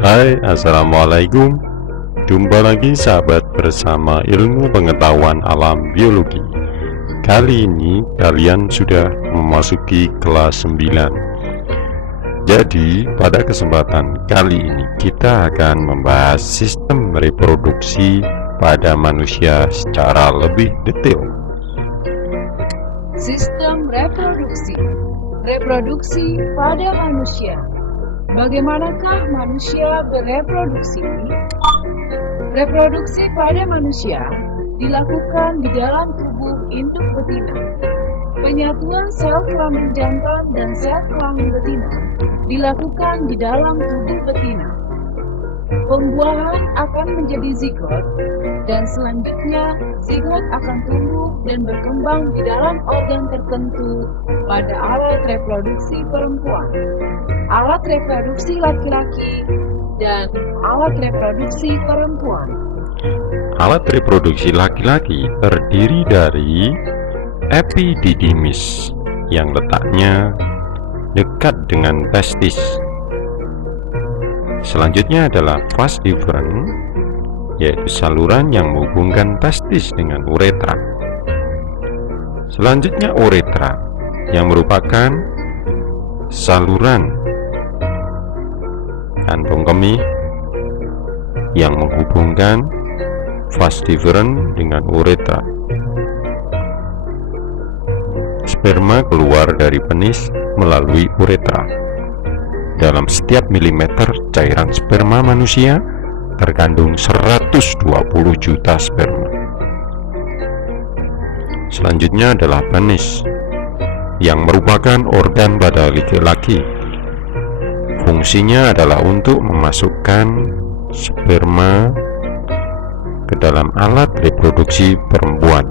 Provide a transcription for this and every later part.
Hai, assalamualaikum. Jumpa lagi sahabat bersama ilmu pengetahuan alam biologi. Kali ini kalian sudah memasuki kelas 9. Jadi pada kesempatan kali ini kita akan membahas sistem reproduksi pada manusia secara lebih detail. Sistem reproduksi. Reproduksi pada manusia. Bagaimanakah manusia bereproduksi? Reproduksi pada manusia dilakukan di dalam tubuh induk betina. Penyatuan sel kelamin jantan dan sel kelamin betina dilakukan di dalam tubuh betina. Pembuahan akan menjadi zigot, dan selanjutnya zigot akan tumbuh dan berkembang di dalam organ tertentu pada alat reproduksi perempuan, alat reproduksi laki-laki, dan alat reproduksi perempuan. Alat reproduksi laki-laki terdiri dari epididymis yang letaknya dekat dengan testis. Selanjutnya adalah vas deferens, yaitu saluran yang menghubungkan testis dengan uretra. Selanjutnya uretra, yang merupakan saluran kantung kemih yang menghubungkan vas deferens dengan uretra. Sperma keluar dari penis melalui uretra. Dalam setiap milimeter cairan sperma manusia terkandung 120 juta sperma. Selanjutnya adalah penis, yang merupakan organ pada laki-laki. Fungsinya adalah untuk memasukkan sperma ke dalam alat reproduksi perempuan.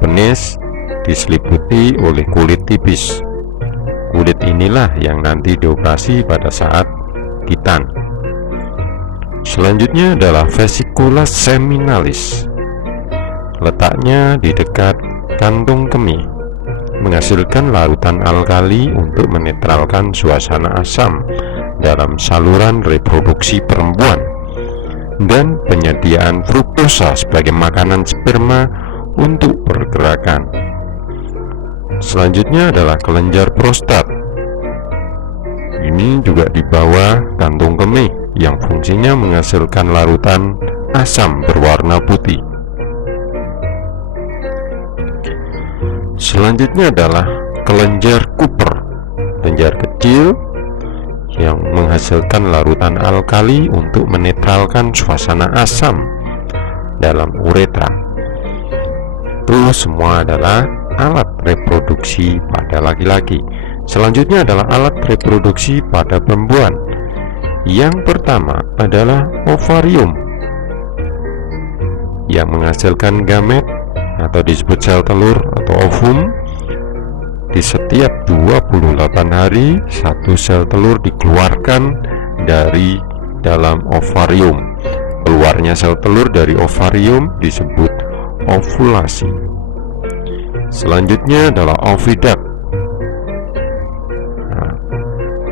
Penis diseliputi oleh kulit tipis. Kulit inilah yang nanti dioperasi pada saat titan. Selanjutnya adalah vesicula seminalis. Letaknya di dekat kantung kemih, menghasilkan larutan alkali untuk menetralkan suasana asam dalam saluran reproduksi perempuan, dan penyediaan fruktosa sebagai makanan sperma untuk pergerakan. Selanjutnya adalah kelenjar prostat. Ini juga di bawah kantung kemih yang fungsinya menghasilkan larutan asam berwarna putih. Selanjutnya adalah kelenjar Cooper, kelenjar kecil yang menghasilkan larutan alkali untuk menetralkan suasana asam dalam uretra. Itu semua adalah alat reproduksi pada laki-laki. Selanjutnya adalah alat reproduksi pada perempuan. Yang pertama adalah ovarium, yang menghasilkan gamet atau disebut sel telur atau ovum. Di setiap 28 hari satu sel telur dikeluarkan dari dalam ovarium. Keluarnya sel telur dari ovarium disebut ovulasi. Selanjutnya adalah oviduct,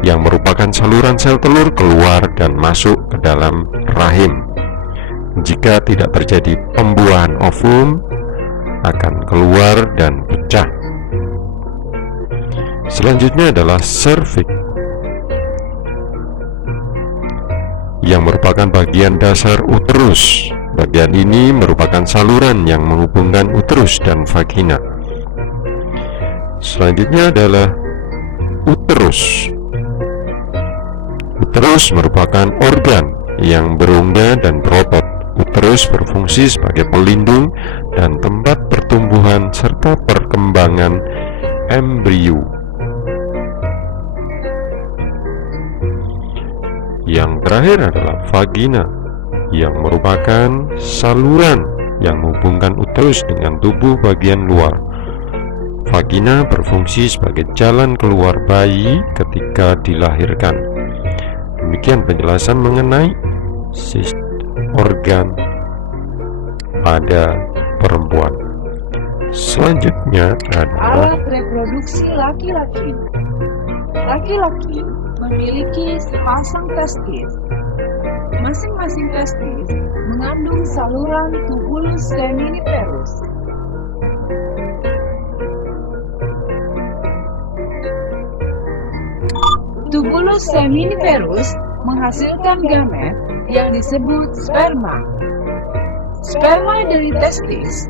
yang merupakan saluran sel telur keluar dan masuk ke dalam rahim. Jika tidak terjadi pembuahan ovum, akan keluar dan pecah. Selanjutnya adalah cervix, yang merupakan bagian dasar uterus. Bagian ini merupakan saluran yang menghubungkan uterus dan vagina. Selanjutnya adalah uterus. Uterus merupakan organ yang berongga dan berotot. Uterus berfungsi sebagai pelindung dan tempat pertumbuhan serta perkembangan embrio. Yang terakhir adalah vagina, yang merupakan saluran yang menghubungkan uterus dengan tubuh bagian luar. Vagina berfungsi sebagai jalan keluar bayi ketika dilahirkan. Demikian penjelasan mengenai organ pada perempuan. Selanjutnya adalah alat reproduksi laki-laki. Laki-laki memiliki sepasang testis. Masing-masing testis mengandung saluran tubulus seminiferus. Tubulus seminiferus menghasilkan gamet yang disebut sperma. Sperma dari testis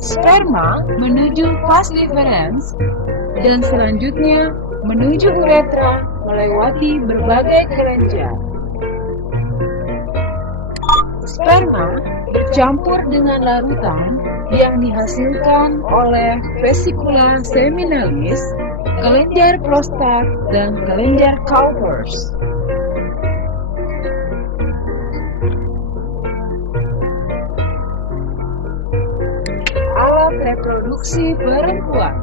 sperma menuju vas deferens dan selanjutnya menuju uretra melewati berbagai kelenjar. Sperma bercampur dengan larutan yang dihasilkan oleh vesicula seminalis, kelenjar prostat, dan kelenjar Cowper's. Alat reproduksi perempuan.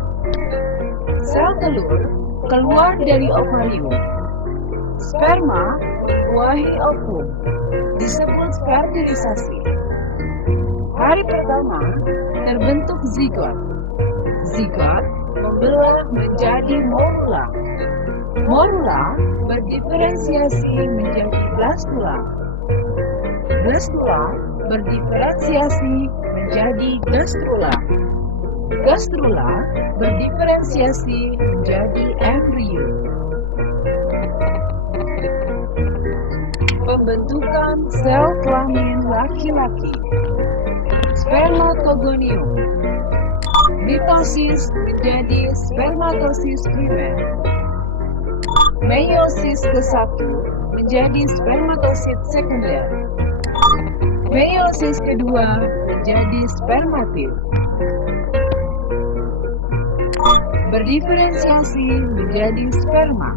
Sel telur keluar dari ovarium. Sperma membuahi ovum, disebut fertilisasi. Hari pertama terbentuk zigot. Zigot membelah menjadi morula. Morula berdiferensiasi menjadi blastula. Blastula berdiferensiasi menjadi gastrula. Gastrula berdiferensiasi menjadi embrio. Pembentukan sel kelamin laki-laki. Spermatogonium. Mitosis menjadi spermatosis primer. Meiosis ke-1 menjadi spermatosit sekunder. Meiosis kedua menjadi spermatid. Berdiferensiasi menjadi sperma.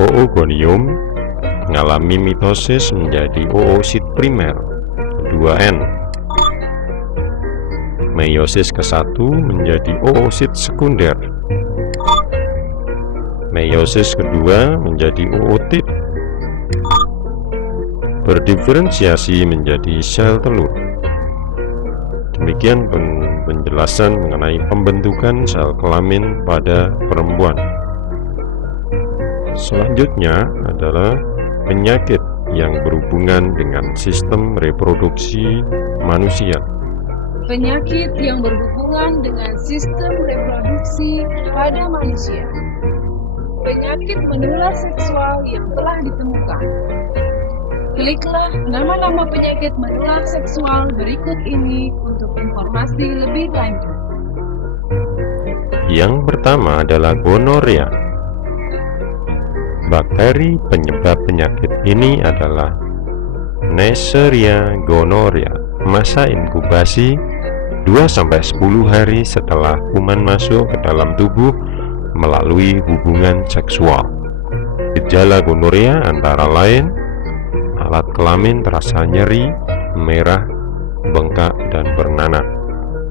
Oogonium mengalami mitosis menjadi oosit primer 2N. Meiosis ke-1 menjadi oosit sekunder. Meiosis kedua menjadi ootit. Berdiferensiasi menjadi sel telur. Demikian penjelasan mengenai pembentukan sel kelamin pada perempuan. Selanjutnya adalah penyakit yang berhubungan dengan sistem reproduksi manusia. Penyakit yang berhubungan dengan sistem reproduksi pada manusia. Penyakit menular seksual yang telah ditemukan. Kliklah nama-nama penyakit menular seksual berikut ini untuk informasi lebih lanjut. Yang pertama adalah gonorea. Bakteri penyebab penyakit ini adalah Neisseria gonorrhea. Masa inkubasi 2-10 hari setelah kuman masuk ke dalam tubuh melalui hubungan seksual. Gejala gonorea antara lain alat kelamin terasa nyeri, merah, bengkak, dan bernanah.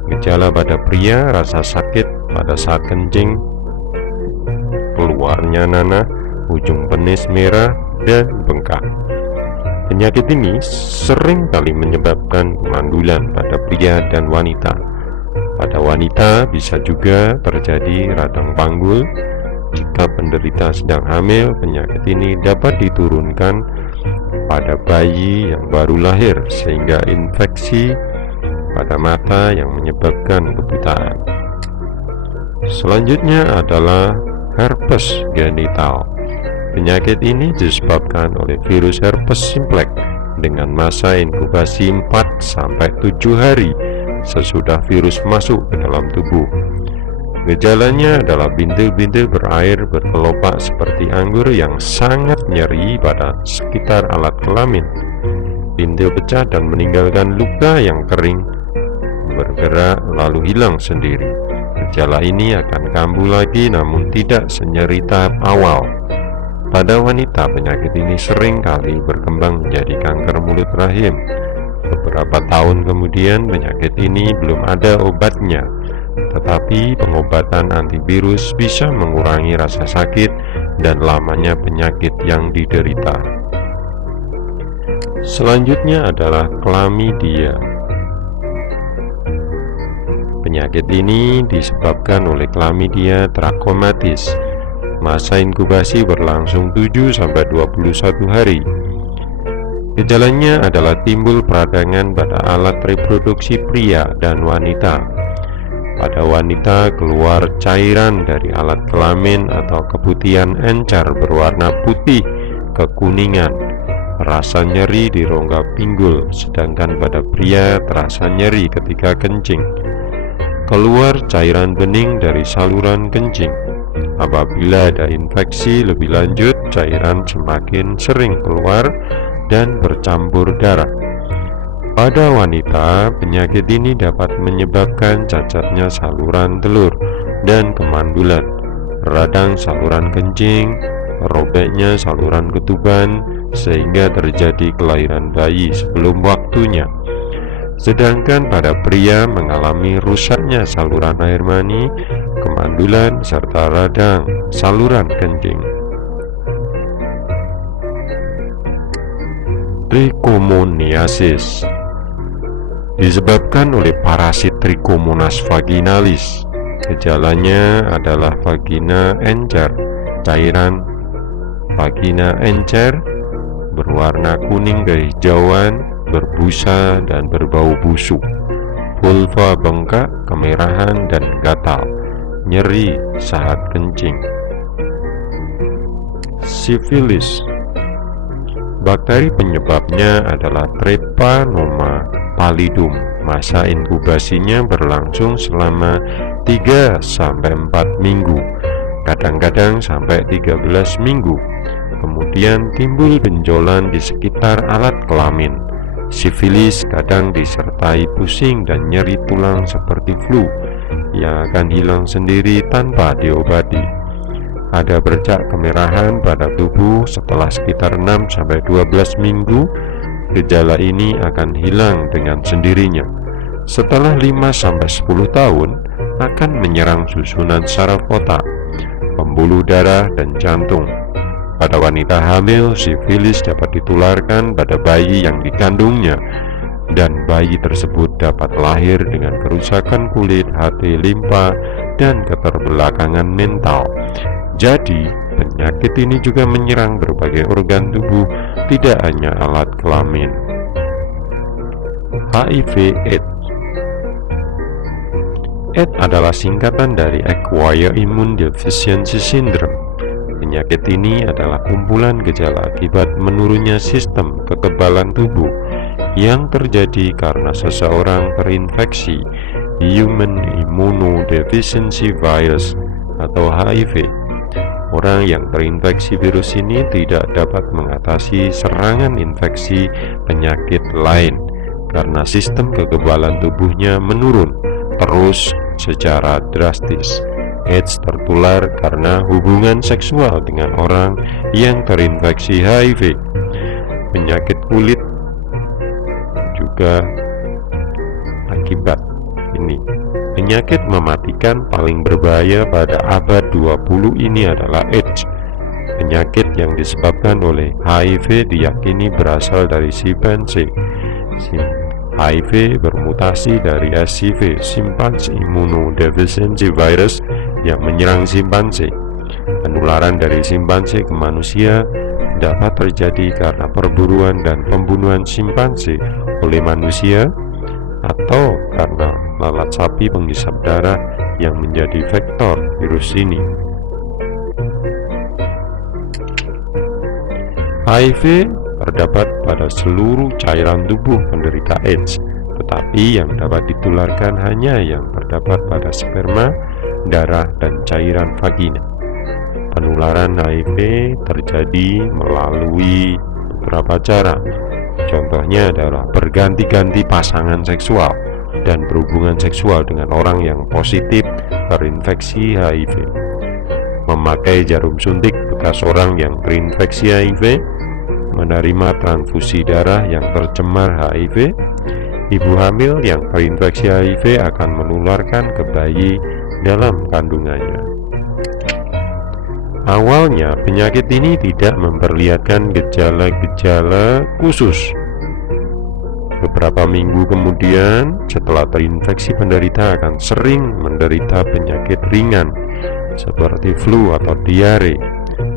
Gejala pada pria rasa sakit pada saat kencing, keluarnya nanah, ujung penis merah, dan bengkak. Penyakit ini sering kali menyebabkan kemandulan pada pria dan wanita. Pada wanita bisa juga terjadi radang panggul. Jika penderita sedang hamil, penyakit ini dapat diturunkan pada bayi yang baru lahir sehingga infeksi pada mata yang menyebabkan kebutaan. Selanjutnya adalah herpes genital. Penyakit ini disebabkan oleh virus herpes simplex dengan masa inkubasi 4-7 hari sesudah virus masuk ke dalam tubuh. Gejalanya adalah bintil-bintil berair berkelopak seperti anggur yang sangat nyeri pada sekitar alat kelamin. Bintil pecah dan meninggalkan luka yang kering, bergerak lalu hilang sendiri. Gejala ini akan kambuh lagi namun tidak senyeri tahap awal. Pada wanita, penyakit ini sering kali berkembang menjadi kanker mulut rahim. Beberapa tahun kemudian, penyakit ini belum ada obatnya, tetapi pengobatan antivirus bisa mengurangi rasa sakit dan lamanya penyakit yang diderita. Selanjutnya adalah chlamydia. Penyakit ini disebabkan oleh Chlamydia trachomatis. Masa inkubasi berlangsung 7-21 hari. Gejalanya adalah timbul peradangan pada alat reproduksi pria dan wanita. Pada wanita keluar cairan dari alat kelamin atau keputihan encer berwarna putih kekuningan, rasa nyeri di rongga pinggul, sedangkan pada pria terasa nyeri ketika kencing. Keluar cairan bening dari saluran kencing. Apabila ada infeksi lebih lanjut, cairan semakin sering keluar dan bercampur darah. Pada wanita, penyakit ini dapat menyebabkan cacatnya saluran telur dan kemandulan, radang saluran kencing, robeknya saluran ketuban, sehingga terjadi kelahiran bayi sebelum waktunya. Sedangkan pada pria mengalami rusaknya saluran air mani, kemandulan, serta radang saluran kencing. Trichomoniasis disebabkan oleh parasit Trichomonas vaginalis. Gejalanya adalah vagina encer. Cairan vagina encer berwarna kuning kehijauan, berbusa dan berbau busuk. Vulva bengkak, kemerahan dan gatal, nyeri saat kencing. Sifilis. Bakteri penyebabnya adalah Treponema pallidum. Masa inkubasinya berlangsung selama 3-4 minggu, kadang-kadang sampai 13 minggu. Kemudian timbul benjolan di sekitar alat kelamin. Sifilis kadang disertai pusing dan nyeri tulang seperti flu yang akan hilang sendiri tanpa diobati. Ada bercak kemerahan pada tubuh setelah sekitar 6-12 minggu. Gejala ini akan hilang dengan sendirinya. Setelah 5-10 tahun akan menyerang susunan saraf otak, pembuluh darah dan jantung. Pada wanita hamil, sifilis dapat ditularkan pada bayi yang dikandungnya, dan bayi tersebut dapat lahir dengan kerusakan kulit, hati, limpa, dan keterbelakangan mental. Jadi, penyakit ini juga menyerang berbagai organ tubuh, tidak hanya alat kelamin. HIV/AIDS. AIDS adalah singkatan dari Acquired Immune Deficiency Syndrome. Penyakit ini adalah kumpulan gejala akibat menurunnya sistem kekebalan tubuh yang terjadi karena seseorang terinfeksi Human Immunodeficiency Virus atau HIV. Orang yang terinfeksi virus ini tidak dapat mengatasi serangan infeksi penyakit lain karena sistem kekebalan tubuhnya menurun terus secara drastis. AIDS tertular karena hubungan seksual dengan orang yang terinfeksi HIV. Penyakit kulit juga akibat ini. Penyakit mematikan paling berbahaya pada abad 20 ini adalah AIDS. Penyakit yang disebabkan oleh HIV diyakini berasal dari simpanse. HIV bermutasi dari SIV, Chimpanzee Immunodeficiency Virus, yang menyerang simpanse. Penularan dari simpanse ke manusia dapat terjadi karena perburuan dan pembunuhan simpanse oleh manusia, atau karena lalat sapi penghisap darah yang menjadi vektor virus ini. HIV terdapat pada seluruh cairan tubuh penderita AIDS, tetapi yang dapat ditularkan hanya yang terdapat pada sperma, darah, dan cairan vagina. Penularan HIV terjadi melalui beberapa cara. Contohnya adalah berganti-ganti pasangan seksual dan berhubungan seksual dengan orang yang positif terinfeksi HIV, memakai jarum suntik bekas orang yang terinfeksi HIV, menerima transfusi darah yang tercemar HIV. Ibu hamil yang terinfeksi HIV akan menularkan ke bayi dalam kandungannya. Awalnya, penyakit ini tidak memperlihatkan gejala-gejala khusus. Beberapa minggu kemudian, setelah terinfeksi, penderita akan sering menderita penyakit ringan seperti flu atau diare.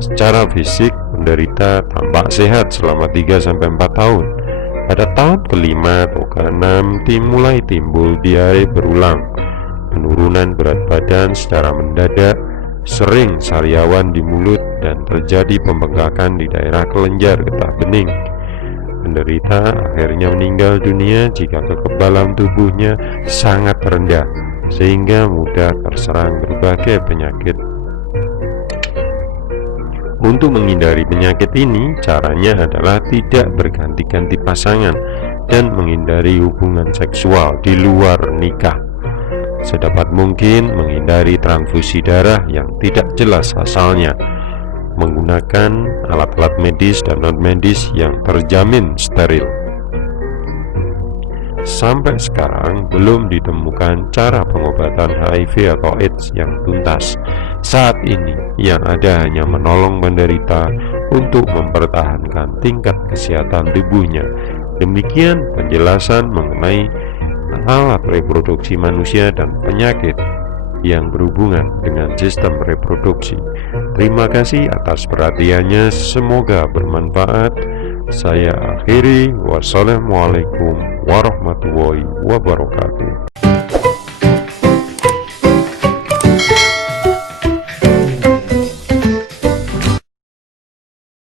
Secara fisik, penderita tampak sehat selama 3-4 tahun. Pada tahun kelima atau keenam, mulai timbul diare berulang, penurunan berat badan secara mendadak, sering sariawan di mulut, dan terjadi pembengkakan di daerah kelenjar getah bening. Penderita akhirnya meninggal dunia jika kekebalan tubuhnya sangat rendah, sehingga mudah terserang berbagai penyakit. Untuk menghindari penyakit ini, caranya adalah tidak berganti-ganti pasangan dan menghindari hubungan seksual di luar nikah. Sedapat mungkin menghindari transfusi darah yang tidak jelas asalnya, menggunakan alat-alat medis dan non-medis yang terjamin steril. Sampai sekarang belum ditemukan cara pengobatan HIV atau AIDS yang tuntas. Saat ini yang ada hanya menolong penderita untuk mempertahankan tingkat kesehatan tubuhnya. Demikian penjelasan mengenai alat reproduksi manusia dan penyakit yang berhubungan dengan sistem reproduksi. Terima kasih atas perhatiannya, semoga bermanfaat. Saya akhiri, wassalamualaikum warahmatullahi wabarakatuh.